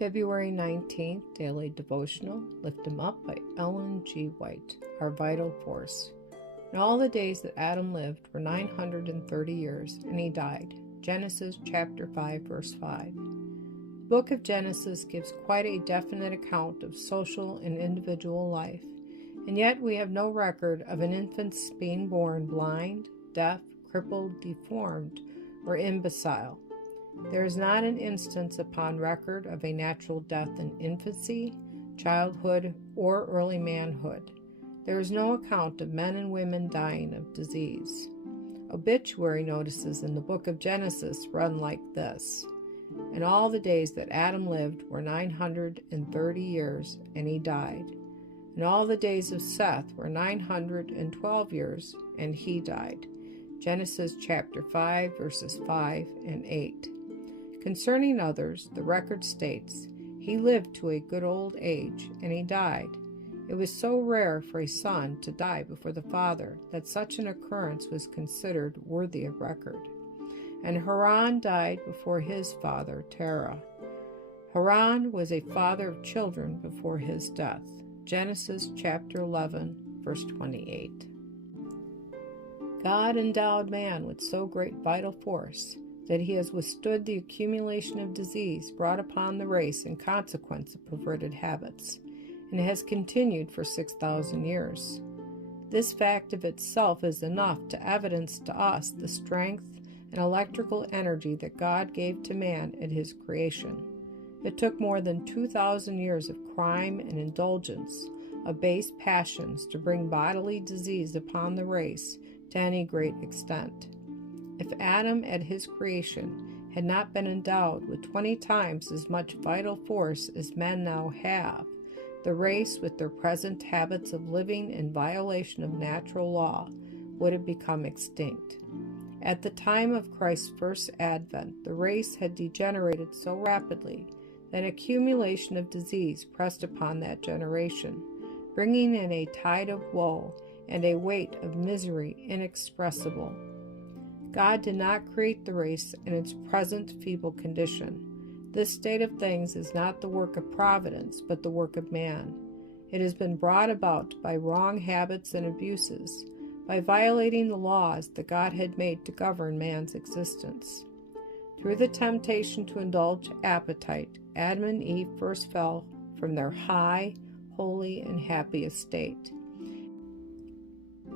February 19th, Daily Devotional, Lift Him Up by Ellen G. White, Our Vital Force. And all the days that Adam lived were 930 years, and he died. Genesis chapter 5, verse 5. The book of Genesis gives quite a definite account of social and individual life, and yet we have no record of an infant being born blind, deaf, crippled, deformed, or imbecile. There is not an instance upon record of a natural death in infancy, childhood, or early manhood. There is no account of men and women dying of disease. Obituary notices in the book of Genesis run like this: And all the days that Adam lived were 930 years, and he died. And all the days of Seth were 912 years, and he died. Genesis chapter 5, verses 5 and 8. Concerning others, the record states, He lived to a good old age, and he died. It was so rare for a son to die before the father that such an occurrence was considered worthy of record. And Haran died before his father, Terah. Haran was a father of children before his death. Genesis chapter 11, verse 28. God endowed man with so great vital force that he has withstood the accumulation of disease brought upon the race in consequence of perverted habits, and has continued for 6,000 years. This fact of itself is enough to evidence to us the strength and electrical energy that God gave to man at his creation. It took more than 2,000 years of crime and indulgence, of base passions, to bring bodily disease upon the race to any great extent. If Adam at his creation had not been endowed with 20 times as much vital force as men now have, the race, with their present habits of living in violation of natural law, would have become extinct. At the time of Christ's first advent, the race had degenerated so rapidly that accumulation of disease pressed upon that generation, bringing in a tide of woe and a weight of misery inexpressible. God did not create the race in its present feeble condition. This state of things is not the work of providence, but the work of man. It has been brought about by wrong habits and abuses, by violating the laws that God had made to govern man's existence. Through the temptation to indulge appetite, Adam and Eve first fell from their high, holy, and happy estate.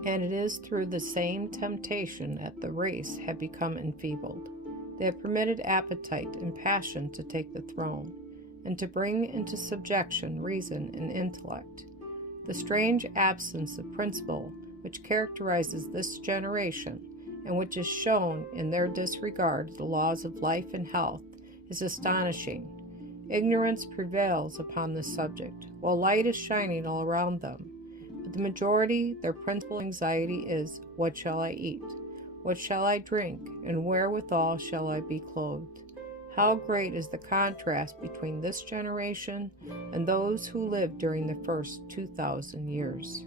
And it is through the same temptation that the race had become enfeebled. They have permitted appetite and passion to take the throne, and to bring into subjection reason and intellect. The strange absence of principle which characterizes this generation, and which is shown in their disregard of the laws of life and health, is astonishing. Ignorance prevails upon this subject, while light is shining all around them. But the majority, their principal anxiety is, What shall I eat? What shall I drink? And wherewithal shall I be clothed? How great is the contrast between this generation and those who lived during the first 2,000 years.